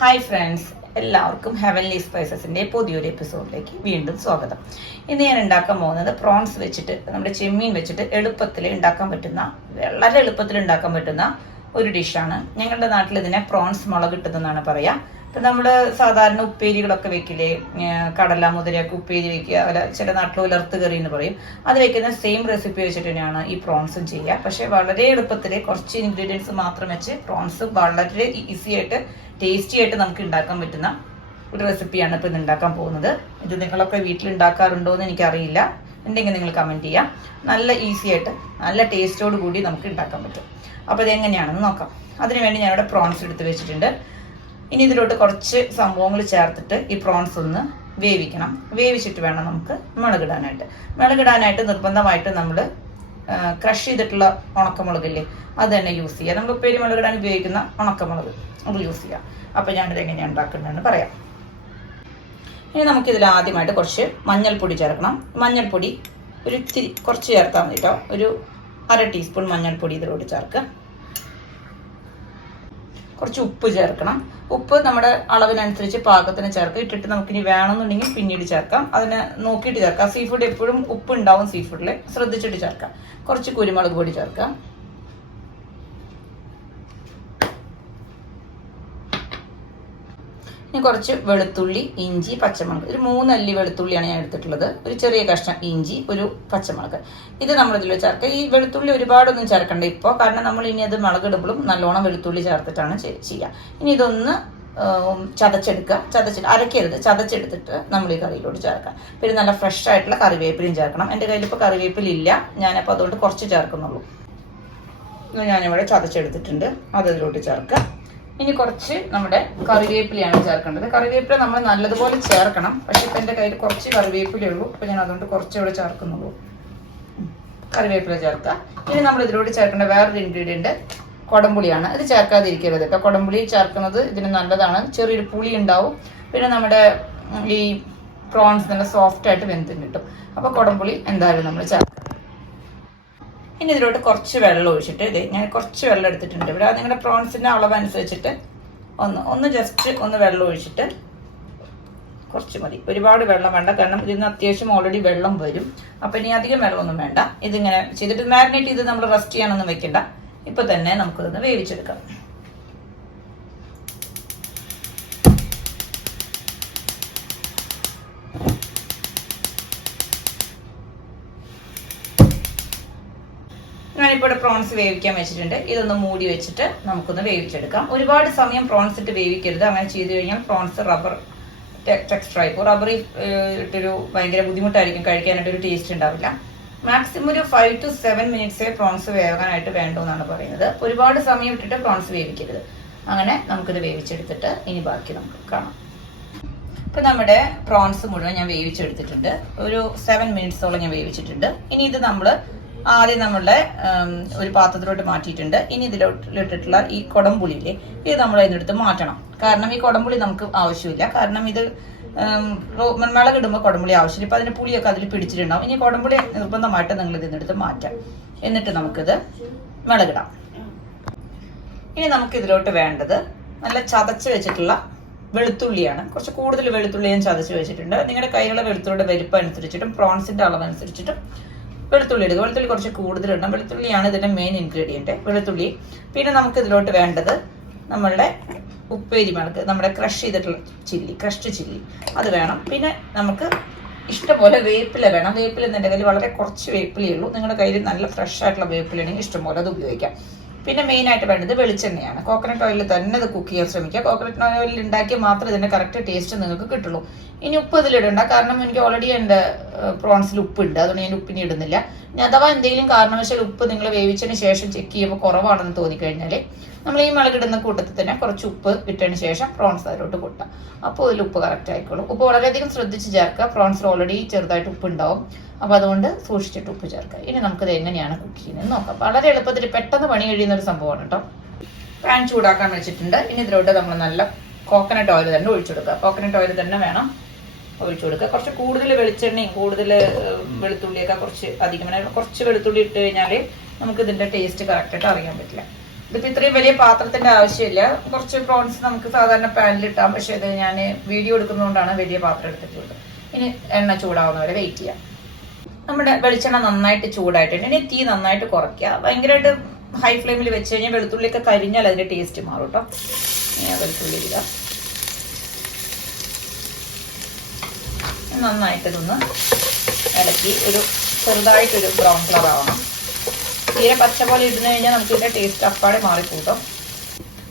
Hi friends എല്ലാവർക്കും heavenly സ്പൈസസിന്റെ പുതിയൊരു എപ്പിസോഡിലേക്ക് വീണ്ടും സ്വാഗതം. ഇന്ന് ഞാൻ ഉണ്ടാക്കാൻ പോകുന്നത് പ്രോൺസ് വെച്ചിട്ട് നമ്മുടെ ചെമ്മീൻ വെച്ചിട്ട് എളുപ്പത്തിൽ ഉണ്ടാക്കാൻ പറ്റുന്ന വളരെ എളുപ്പത്തിൽ ഉണ്ടാക്കാൻ പറ്റുന്ന ഒരു ഡിഷാണ്. ഞങ്ങളുടെ നാട്ടിൽ ഇതിനെ പ്രോൺസ് മുളക് കിട്ടുന്നതാണ് പറയാ. ഇപ്പൊ നമ്മൾ സാധാരണ ഉപ്പേരികളൊക്കെ വെക്കില്ലേ? കടല മുതിരയൊക്കെ ഉപ്പേരി വെക്കുക. അല്ല ചില നാട്ടിൽ ഉലർത്ത് കറി എന്ന് പറയും. അത് വെക്കുന്ന സെയിം റെസിപ്പി വെച്ചിട്ട് തന്നെയാണ് ഈ പ്രോൺസും ചെയ്യുക. പക്ഷെ വളരെ എളുപ്പത്തിൽ കുറച്ച് ഇൻഗ്രീഡിയൻസ് മാത്രം വെച്ച് പ്രോൺസ് വളരെ ഈസി ആയിട്ട് ടേസ്റ്റി ആയിട്ട് നമുക്ക് ഉണ്ടാക്കാൻ പറ്റുന്ന ഒരു റെസിപ്പിയാണ് ഇപ്പൊ ഇത് ഉണ്ടാക്കാൻ പോകുന്നത്. ഇത് നിങ്ങളൊക്കെ വീട്ടിൽ ഉണ്ടാക്കാറുണ്ടോ എന്ന് എനിക്കറിയില്ല. ഉണ്ടെങ്കിൽ നിങ്ങൾ കമന്റ് ചെയ്യാം. നല്ല ഈസി ആയിട്ട് നല്ല ടേസ്റ്റോട് കൂടി നമുക്ക് ഉണ്ടാക്കാൻ പറ്റും. അപ്പോൾ ഇതെങ്ങനെയാണെന്ന് നോക്കാം. അതിനുവേണ്ടി ഞാനിവിടെ പ്രോൺസ് എടുത്ത് വെച്ചിട്ടുണ്ട്. ഇനി ഇതിലോട്ട് കുറച്ച് സംഭവങ്ങൾ ചേർത്തിട്ട് ഈ പ്രോൺസ് ഒന്ന് വേവിക്കണം. വേവിച്ചിട്ട് വേണം നമുക്ക് മുളകിടാനായിട്ട്. മുളകിടാനായിട്ട് നിർബന്ധമായിട്ട് നമ്മൾ ക്രഷ് ചെയ്തിട്ടുള്ള ഉണക്കമുളകില്ലേ അത് തന്നെ യൂസ് ചെയ്യുക നമ്മൾ പെരുമുളകിടാൻ മുളകിടാൻ ഉപയോഗിക്കുന്ന ഉണക്കമുളക് അത് യൂസ് ചെയ്യാം. അപ്പോൾ ഞാനിത് എങ്ങനെയാണ് ഉണ്ടാക്കുന്നതെന്ന് പറയാം. ഇനി നമുക്കിതിൽ ആദ്യമായിട്ട് കുറച്ച് മഞ്ഞൾപ്പൊടി ചേർക്കണം. മഞ്ഞൾപ്പൊടി ഒരു ഇത്തിരി കുറച്ച് ചേർത്താൽ മതി കേട്ടോ ഒരു അര ടീസ്പൂൺ മഞ്ഞൾപ്പൊടി ഇതിലോട്ട് ചേർക്കുക. കുറച്ച് ഉപ്പ് ചേർക്കണം. ഉപ്പ് നമ്മുടെ അളവിനനുസരിച്ച് പാകത്തിന് ചേർക്കുക. ഇട്ടിട്ട് നമുക്കിനി വേണമെന്നുണ്ടെങ്കിൽ പിന്നീട് ചേർക്കാം. അതിന് നോക്കിയിട്ട് ചേർക്കാം. സീ ഫുഡ് എപ്പോഴും ഉപ്പ് ഉണ്ടാവും സീ ഫുഡിൽ ശ്രദ്ധിച്ചിട്ട് ചേർക്കാം. കുറച്ച് കുരുമുളക് പൊടി ചേർക്കാം. ഇനി കുറച്ച് വെളുത്തുള്ളി ഇഞ്ചി പച്ചമുളക്. ഒരു മൂന്നല്ലി വെളുത്തുള്ളിയാണ് ഞാൻ എടുത്തിട്ടുള്ളത്. ഒരു ചെറിയ കഷ്ണം ഇഞ്ചി ഒരു പച്ചമുളക്. ഇത് നമ്മൾ ഇതിൽ ചേർക്കുക ഈ വെളുത്തുള്ളി ഒരുപാടൊന്നും ചേർക്കണ്ട ഇപ്പോൾ കാരണം നമ്മൾ ഇനി അത് മുളകിടുമ്പോഴും നല്ലോണം വെളുത്തുള്ളി ചേർത്തിട്ടാണ് ചെയ്യുക ഇനി ഇതൊന്ന് ചതച്ചെടുക്കുക ചതച്ചിട്ട് അരക്കരുത്. ചതച്ചെടുത്തിട്ട് നമ്മൾ ഈ കറിയിലോട്ട് ചേർക്കാം. പിന്നെ നല്ല ഫ്രഷ് ആയിട്ടുള്ള കറിവേപ്പിലയും ചേർക്കണം. എന്റെ കയ്യിൽ ഇപ്പോൾ കറിവേപ്പിലില്ല. ഞാനപ്പോൾ അതുകൊണ്ട് കുറച്ച് ചേർക്കുന്നുള്ളൂ. ഞാനിവിടെ ചതച്ചെടുത്തിട്ടുണ്ട്. അത് ഇതിലോട്ട് ചേർക്കുക ഇനി കുറച്ച് നമ്മുടെ കറിവേപ്പിലയാണ് ചേർക്കേണ്ടത്. കറിവേപ്പില നമ്മൾ നല്ലതുപോലെ ചേർക്കണം. പക്ഷെ ഇപ്പം എന്റെ കയ്യിൽ കുറച്ച് കറിവേപ്പിലേ ഉള്ളൂ. അപ്പോൾ ഞാൻ അതുകൊണ്ട് കുറച്ച് ഇവിടെ ചേർക്കുന്നുള്ളൂ. കറിവേപ്പില ചേർക്കുക. ഇനി നമ്മൾ ഇതിലൂടെ ചേർക്കേണ്ട വേറൊരു ഇൻഗ്രീഡിയന്റ് കുടംപുളിയാണ്. ഇത് ചേർക്കാതിരിക്കരുത് കേട്ടോ. കുടംപുളി ചേർക്കുന്നത് ഇതിന് നല്ലതാണ്. ചെറിയൊരു പുളി ഉണ്ടാവും. പിന്നെ നമ്മുടെ ഈ പ്രോൺസ് നല്ല സോഫ്റ്റ് ആയിട്ട് വെന്തും കിട്ടും. അപ്പോൾ കുടംപുളി എന്തായാലും നമ്മൾ ചേർക്കാം. ഇനി ഇതിലോട്ട് കുറച്ച് വെള്ളം ഒഴിച്ചിട്ട് ഇത് ഞാൻ കുറച്ച് വെള്ളം എടുത്തിട്ടുണ്ട്. ഇവിടെ നിങ്ങളുടെ പ്രോൺസിന്റെ അളവ് അനുസരിച്ചിട്ട് ഒന്ന് ഒന്ന് ജസ്റ്റ് ഒന്ന് വെള്ളം ഒഴിച്ചിട്ട് കുറച്ച് മതി. ഒരുപാട് വെള്ളം വേണ്ട. കാരണം ഇതിന് അത്യാവശ്യം ഓൾറെഡി വെള്ളം വരും. അപ്പം ഇനി അധികം വെള്ളമൊന്നും വേണ്ട. ഇതിങ്ങനെ ചെയ്തിട്ട് മാരിനേറ്റ് ചെയ്ത് നമ്മൾ റെസ്റ്റ് ചെയ്യാനൊന്നും വെക്കണ്ട. ഇപ്പൊ തന്നെ നമുക്കിതൊന്ന് വേവിച്ചെടുക്കാം. ഇവിടെ പ്രോൺസ് വേവിക്കാൻ വെച്ചിട്ടുണ്ട്. ഇതൊന്ന് മൂടി വെച്ചിട്ട് നമുക്കൊന്ന് വേവിച്ചെടുക്കാം. ഒരുപാട് സമയം പ്രോൺസ് ഇട്ട് വേവിക്കരുത്. അങ്ങനെ ചെയ്തു കഴിഞ്ഞാൽ പ്രോൺസ് റബ്ബർ ടെക്സ്റ്റർ ആയിപ്പോൾ റബ്ബർ ഇട്ടൊരു ഭയങ്കര ബുദ്ധിമുട്ടായിരിക്കും. കഴിക്കാനായിട്ട് ഒരു ടേസ്റ്റ് ഉണ്ടാവില്ല. മാക്സിമം ഒരു ഫൈവ് ടു സെവൻ മിനിറ്റ്സേ പ്രോൺസ് വേവാനായിട്ട് വേണ്ടൂ എന്നാണ് പറയുന്നത്. ഒരുപാട് സമയം ഇട്ടിട്ട് പ്രോൺസ് വേവിക്കരുത്. അങ്ങനെ നമുക്കിത് വേവിച്ചെടുത്തിട്ട് ഇനി ബാക്കി നമുക്ക് കാണാം. ഇപ്പൊ നമ്മുടെ പ്രോൺസ് മുഴുവൻ ഞാൻ വേവിച്ചെടുത്തിട്ടുണ്ട്. ഒരു സെവൻ മിനിറ്റ്സോളം ഞാൻ വേവിച്ചിട്ടുണ്ട്. ഇനി ഇത് നമ്മൾ ആദ്യം നമ്മളുടെ ഒരു പാത്രത്തിലോട്ട് മാറ്റിയിട്ടുണ്ട്. ഇനി ഇതിലോട്ടിട്ടുള്ള ഈ കുടംപുളിയില്ലേ ഇത് നമ്മൾ അതിനെടുത്ത് മാറ്റണം. കാരണം ഈ കുടംപുളി നമുക്ക് ആവശ്യമില്ല. കാരണം ഇത് ഉം, ഇടുമ്പോൾ കുടംപുളി ആവശ്യമില്ല. ഇപ്പൊ അതിന്റെ പുളിയൊക്കെ അതിൽ പിടിച്ചിട്ടുണ്ടാവും. ഇനി കുടംപുളി നിർബന്ധമായിട്ട് നിങ്ങൾ ഇതിനെടുത്ത് മാറ്റാം. എന്നിട്ട് നമുക്കിത് മിളകിടാം. ഇനി നമുക്ക് ഇതിലോട്ട് വേണ്ടത് നല്ല ചതച്ച് വെച്ചിട്ടുള്ള വെളുത്തുള്ളിയാണ്. കുറച്ച് കൂടുതൽ വെളുത്തുള്ളി ഞാൻ ചതച്ച് വെച്ചിട്ടുണ്ട്. നിങ്ങളുടെ കൈകളുടെ വെളുത്തുള്ളിയുടെ വലിപ്പം അനുസരിച്ചിട്ടും പ്രോൺസിന്റെ അളവ് അനുസരിച്ചിട്ടും വെളുത്തുള്ളി എടുക്കുക വെളുത്തുള്ളി കുറച്ച് കൂടുതൽ വെളുത്തുള്ളിയാണ് ഇതിന്റെ മെയിൻ ഇൻഗ്രീഡിയന്റ് വെളുത്തുള്ളി. പിന്നെ നമുക്ക് ഇതിലോട്ട് വേണ്ടത് നമ്മളുടെ ഉപ്പേരി മുളക് നമ്മുടെ ക്രഷ് ചെയ്തിട്ടുള്ള ചില്ലി ക്രഷ്ഡ് ചില്ലി. അത് വേണം. പിന്നെ നമുക്ക് ഇഷ്ടംപോലെ വേപ്പില വേണം. വേപ്പില എന്നുണ്ടെങ്കിൽ വളരെ കുറച്ച് വേപ്പിലേ ഉള്ളൂ. നിങ്ങളുടെ കയ്യിൽ നല്ല ഫ്രഷ് ആയിട്ടുള്ള വേപ്പില ഉണ്ടെങ്കിൽ ഇഷ്ടംപോലെ അത് ഉപയോഗിക്കാം. പിന്നെ മെയിൻ ആയിട്ട് വേണ്ടത് വെളിച്ചെണ്ണയാണ്. കോക്കനട്ട് ഓയിലിൽ തന്നെ അത് കുക്ക് ചെയ്യാൻ ശ്രമിക്കുക. കോക്കനട്ട് ഓയിലിൽ ഉണ്ടാക്കിയാൽ മാത്രമേ ഇതിന്റെ കറക്റ്റ് ടേസ്റ്റ് നിങ്ങൾക്ക് കിട്ടുള്ളൂ. ഇനി ഉപ്പ് ഇതിലിടണ്ട. കാരണം എനിക്ക് ഓൾറെഡി എന്റെ പ്രോൺസിൽ ഉപ്പുണ്ട്. അതുകൊണ്ട് ഞാൻ ഉപ്പിനി ഇടുന്നില്ല. ഇനി അഥവാ എന്തെങ്കിലും കാരണവശാൽ ഉപ്പ് നിങ്ങൾ വേവിച്ചതിന് ശേഷം ചെക്ക് ചെയ്യുമ്പോൾ കുറവാണെന്ന് തോന്നി കഴിഞ്ഞാൽ നമ്മൾ ഈ മുളകിടുന്ന കൂട്ടത്തിൽ തന്നെ കുറച്ച് ഉപ്പ് ഇട്ടതിന് ശേഷം പ്രോൺസ് അതിലോട്ട് കൂട്ടാം അപ്പോൾ അതിൽ ഉപ്പ് കറക്റ്റ് ആയിക്കോളും. ഉപ്പ് വളരെയധികം ശ്രദ്ധിച്ച് ചേർക്കുക. പ്രോൺസിൽ ഓൾറെഡി ചെറുതായിട്ട് ഉപ്പ് ഉണ്ടാവും അപ്പോൾ അതുകൊണ്ട് സൂക്ഷിച്ചിട്ട് ഉപ്പ് ചേർക്കുക. ഇനി നമുക്കിത് എങ്ങനെയാണ് കുക്ക് ചെയ്യുന്നത് നോക്കാം. വളരെ എളുപ്പത്തിൽ പെട്ടെന്ന് പണി കഴിയുന്ന ഒരു സംഭവമാണ് കേട്ടോ. പാൻ ചൂടാക്കാൻ വെച്ചിട്ടുണ്ട്. ഇനി ഇതിലോട്ട് നമ്മൾ നല്ല കോക്കനട്ട് ഓയിൽ തന്നെ ഒഴിച്ചു കൊടുക്കുക. കോക്കനട്ട് ഓയിൽ തന്നെ വേണം. ഒഴിച്ചു കൊടുക്കുക. കുറച്ച് കൂടുതൽ വെളിച്ചെണ്ണയും കൂടുതൽ വെളുത്തുള്ളിയൊക്കെ കുറച്ച് അധികം കുറച്ച് വെളുത്തുള്ളി ഇട്ട് കഴിഞ്ഞാൽ നമുക്ക് ഇതിന്റെ ടേസ്റ്റ് കറക്റ്റായിട്ട് അറിയാൻ പറ്റില്ല. ഇതിപ്പോ ഇത്രയും വലിയ പാത്രത്തിന്റെ ആവശ്യമില്ല. കുറച്ച് പ്രോൺസ് നമുക്ക് സാധാരണ പാനിൽ ഇട്ടാം. പക്ഷെ ഇത് ഞാൻ വീഡിയോ എടുക്കുന്നതുകൊണ്ടാണ് വലിയ പാത്രം എടുത്തിട്ടുള്ളത്. ഇനി എണ്ണ ചൂടാവുന്നവരെ വെയിറ്റ് ചെയ്യാം. നമ്മുടെ വെളിച്ചെണ്ണ നന്നായിട്ട് ചൂടായിട്ടുണ്ട് ഇനി തീ നന്നായിട്ട് കുറയ്ക്കുക. ഭയങ്കരമായിട്ട് ഹൈ ഫ്ലെയിമിൽ വെച്ച് കഴിഞ്ഞാൽ വെളുത്തുള്ളിയൊക്കെ കരിഞ്ഞാൽ അതിന്റെ ടേസ്റ്റ് മാറും കേട്ടോ വെളുത്തുള്ളി ഇടുക. നന്നായിട്ട് ഇതൊന്ന് ഇളക്കി ഒരു ചെറുതായിട്ടൊരു ബ്രൗൺ കളർ ആവണം. തീരെ പച്ച പോലെ ഇടുന്നു കഴിഞ്ഞാൽ നമുക്ക് ഇതിന്റെ ടേസ്റ്റ് അപ്പാടെ മാറിക്കൂട്ടും.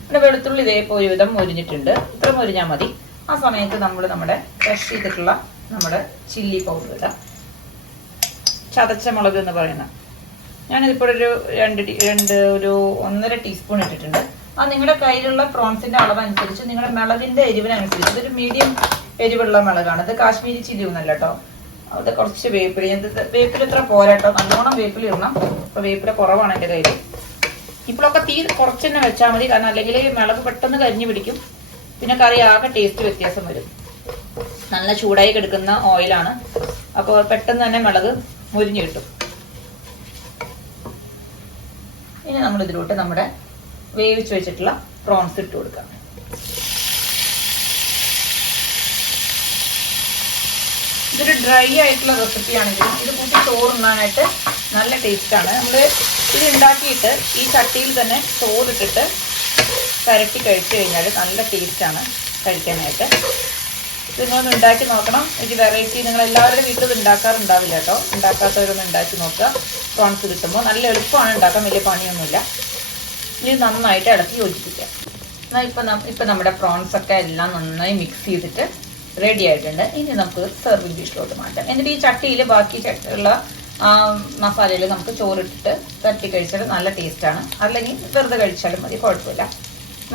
ഇവിടെ വെളുത്തുള്ളി ഇതേപോലെ ഒരുവിധം മുരിഞ്ഞിട്ടുണ്ട്. ഇത്ര മൊരിഞ്ഞാൽ മതി. ആ സമയത്ത് നമ്മൾ നമ്മുടെ ഫ്രഷ് ചെയ്തിട്ടുള്ള നമ്മുടെ ചില്ലി പൗഡർ ഇടാം. ചതച്ച മുളക് എന്ന് പറയുന്ന. ഞാനിതിപ്പോൾ ഒരു രണ്ട് രണ്ട് ഒരു ഒന്നര ടീസ്പൂൺ ഇട്ടിട്ടുണ്ട്. ആ നിങ്ങളുടെ കയ്യിലുള്ള പ്രോൺസിന്റെ അളവനുസരിച്ച് നിങ്ങളുടെ മുളകിന്റെ എരിവിനനുസരിച്ച് ഇതൊരു മീഡിയം എരിവുള്ള മുളകാണ് ഇത് കാശ്മീരി ചില്ലി ഒന്നല്ല കേട്ടോ അത് കുറച്ച് വേപ്പില. ഇത് വേപ്പില ഇത്ര പോരാട്ടോ നല്ലോണം വേപ്പില ഇടണം. അപ്പൊ വേപ്പില കുറവാണ് എന്റെ കയ്യിൽ ഇപ്പോഴൊക്കെ തീ കുറച്ച് തന്നെ വെച്ചാൽ മതി. കാരണം അല്ലെങ്കിൽ മുളക് പെട്ടെന്ന് കരിഞ്ഞു പിടിക്കും. പിന്നെ കറി ആകെ ടേസ്റ്റ് വ്യത്യാസം വരും. നല്ല ചൂടായി കിടക്കുന്ന ഓയിലാണ് അപ്പോൾ പെട്ടെന്ന് തന്നെ മുളക് മുരിഞ്ഞു കിട്ടും. ഇനി നമ്മൾ ഇതിലോട്ട് നമ്മുടെ വേവിച്ച് വെച്ചിട്ടുള്ള പ്രോൺസ് ഇട്ട് കൊടുക്കാം. ഇതൊരു ഡ്രൈ ആയിട്ടുള്ള റെസിപ്പി ആണെങ്കിലും ഇത് കൂട്ടി ചോറുണ്ണാനായിട്ട് നല്ല ടേസ്റ്റാണ് നമ്മൾ ഇത് ഉണ്ടാക്കിയിട്ട് ഈ ചട്ടിയിൽ തന്നെ ചോറിട്ടിട്ട് പരട്ടി കഴിച്ചു കഴിഞ്ഞാൽ നല്ല ടേസ്റ്റാണ് കഴിക്കാനായിട്ട്. ഇത് നിങ്ങളൊന്ന് ഉണ്ടാക്കി നോക്കണം. ഇത് വെറൈറ്റി നിങ്ങൾ എല്ലാവരുടെ വീട്ടിൽ ഇത് ഉണ്ടാക്കാറുണ്ടാവില്ല കേട്ടോ. ഉണ്ടാക്കാത്തവരൊന്ന് ഉണ്ടാക്കി നോക്കുക. പ്രോൺസ് കിട്ടുമ്പോൾ നല്ല എളുപ്പമാണ് ഉണ്ടാക്കാൻ വലിയ പണിയൊന്നുമില്ല. ഇനി നന്നായിട്ട് ഇളക്കി യോജിപ്പിക്കാം എന്നാൽ ഇപ്പം ഇപ്പം നമ്മുടെ പ്രോൺസൊക്കെ എല്ലാം നന്നായി മിക്സ് ചെയ്തിട്ട് റെഡി ആയിട്ടുണ്ട്. ഇനി നമുക്ക് സെർവിങ് ഡിഷിലോട്ട് മാറ്റാം. എന്നിട്ട് ഈ ചട്ടിയിൽ ബാക്കി ഉള്ള മസാലയിൽ നമുക്ക് ചോറിട്ടിട്ട് തട്ടി കഴിച്ചാൽ നല്ല ടേസ്റ്റാണ് അല്ലെങ്കിൽ വെറുതെ കഴിച്ചാലും മതി കുഴപ്പമില്ല.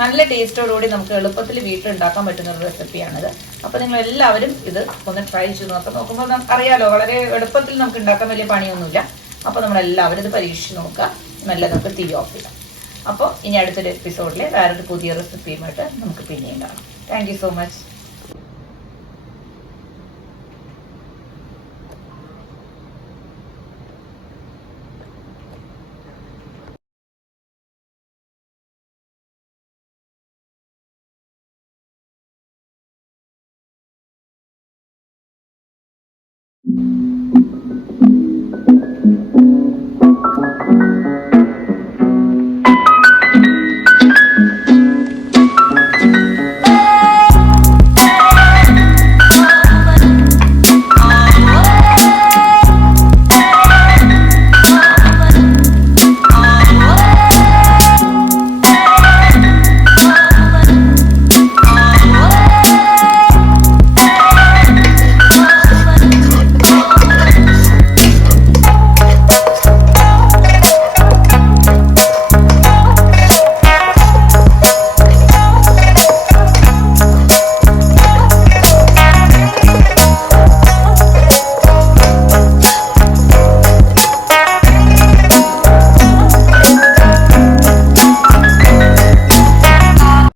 നല്ല ടേസ്റ്റോടുകൂടി നമുക്ക് എളുപ്പത്തിൽ വീട്ടിൽ ഉണ്ടാക്കാൻ പറ്റുന്ന ഒരു റെസിപ്പിയാണിത് അപ്പോൾ നിങ്ങൾ എല്ലാവരും ഇത് ഒന്ന് ട്രൈ ചെയ്ത് നോക്കാം. നോക്കുമ്പോൾ അറിയാലോ വളരെ എളുപ്പത്തിൽ നമുക്ക് ഉണ്ടാക്കാൻ വലിയ പണിയൊന്നുമില്ല. അപ്പോൾ നമ്മളെല്ലാവരും ഇത് പരീക്ഷിച്ച് നോക്കുക. നല്ല നമുക്ക് തീ ഓഫ് ചെയ്യാം. അപ്പോൾ ഇനി അടുത്തൊരു എപ്പിസോഡിൽ വേറൊരു പുതിയ റെസിപ്പിയുമായിട്ട് നമുക്ക് പിന്നെയും കാണാം. Thank so much